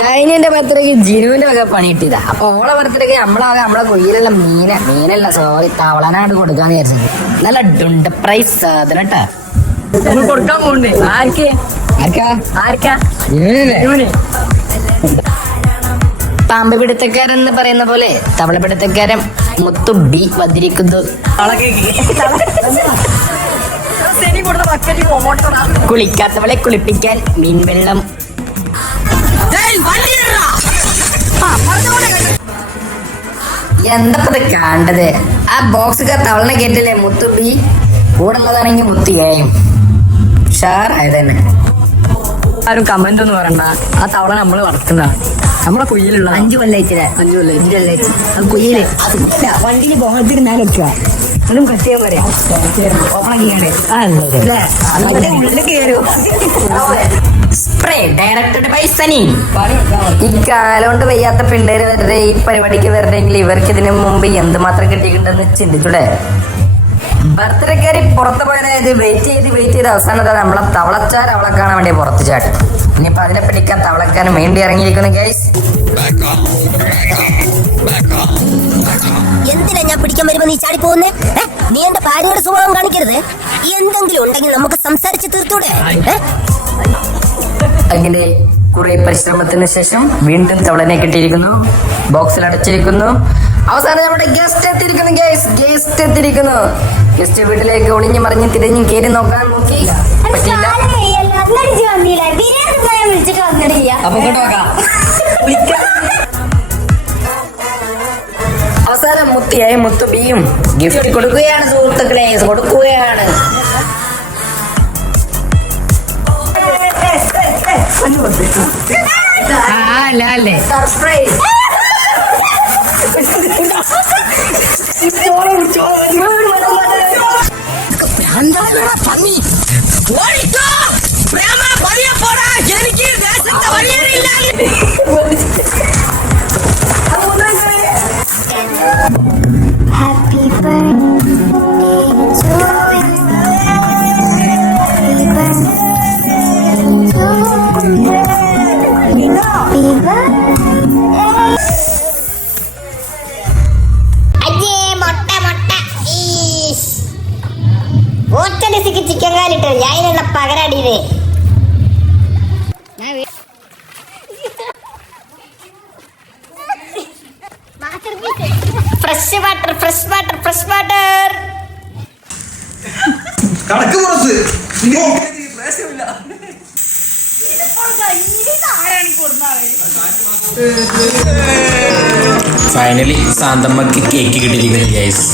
ഷൈനിന്റെ ബർത്ത്ഡേക്ക് ജിനുവിന്റെ വക പണി കിട്ടിയതാ. അപ്പൊ ഓളെ ബർത്ത്ഡേക്ക് നമ്മളെ കൊയ്യിലുള്ള മീനല്ല സോറി തവളനാട് കൊടുക്കാന്ന് വിചാരിച്ചത്. നല്ല ഡുണ്ട പ്രൈസ് സാധനം കേട്ടാ. കൊടുക്കാൻ പോണ്ടേ? ആർക്കാ? പാമ്പ് പിടുത്തക്കാരൻ എന്ന് പറയുന്ന പോലെ തവള പിടുത്തക്കാരൻ മുത്തു ബി വന്നിരിക്കുന്നു. കുളിക്കാത്തവളെ കുളിപ്പിക്കാൻ മീൻവെള്ളം. എന്തപ്പത് കണ്ടത്? ആ ബോക്സ് തവളനെ കേട്ടില്ലേ? മുത്തു ബി കൂടുന്നതാണെങ്കിൽ മുത്തു എയും ഷാറായത് തന്നെ. ആരും കമന്റ് ഒന്നും പറയണ്ട. ആ തവള നമ്മള് വളർത്തുന്ന നമ്മളെ കുയ്യിലുള്ള 5 കൊല്ലം കുയ്യില് വണ്ടിയിൽ ബോധത്തിന് മേലെ വെക്കുക. അതും കൃത്യം പറയാം. സ്പ്രേ ഡയറക്ടഡ് ബൈ സനി. ഇക്കാലോണ്ട് വയ്യാത്ത പിള്ളേര് വരുടെ ഈ പരിപാടിക്ക് വരണമെങ്കിൽ ഇവർക്ക് ഇതിനു മുമ്പ് എന്തുമാത്രം കിട്ടിയിട്ടുണ്ടെന്ന് ചിന്തിച്ചൂടെ? ബർത്ത്ഡേക്കാരി പുറത്ത് പോയത് വെയിറ്റ് ചെയ്ത് അവസാനം നമ്മളെ തവളച്ചാർ അവളെ കാണാൻ വേണ്ടി പുറത്ത് ചാട്ടും. ഇനിയിപ്പോ അതിനെ പിടിക്കാൻ തവളക്കാരൻ വേണ്ടി ഇറങ്ങിയിരിക്കുന്നു ഗൈസ്. എന്തിനാ ഞാൻ പിടിക്കാൻ വരുമ്പോ നീ ചാടി പോകുന്നേ? നീ എന്റെ ഭാര്യയുടെ സ്വഭാവം കാണിക്കരുത്. എന്തെങ്കിലും ഉണ്ടെങ്കിൽ നമുക്ക് സംസാരിച്ച് തീർത്തൂടെ? അങ്ങനെ കുറെ പരിശ്രമത്തിന് ശേഷം വീണ്ടും തവളനെ കിട്ടിയിരിക്കുന്നു. ബോക്സിൽ അടച്ചിരിക്കുന്നു. അവസാനം നമ്മുടെ ഗസ്റ്റ് എത്തിയിരിക്കുന്നു. ഗസ്റ്റ് വീട്ടിലേക്ക് ഒളിഞ്ഞു മറിഞ്ഞ് തിരിഞ്ഞും കയറി നോക്കാൻ നോക്കി. പറ്റില്ല. അപ്പൊ അവസാനം മുത്തിയായ മുത്തു ബിയും ഗിഫ്റ്റ് കൊടുക്കുകയാണ്. സുഹൃത്തുക്കളെ കൊടുക്കുകയാണ്. സർപ്രൈസ്. Happy ചിക്കൻ കാലിട്ടോ ഞാനുള്ള പകരടിയില്ലേ? ഫ്രഷ് വാട്ടർ ഫൈനലി സാന്തമ്മക്ക് കേക്ക് കിട്ടിയിരിക്കുന്നു ഗൈസ്.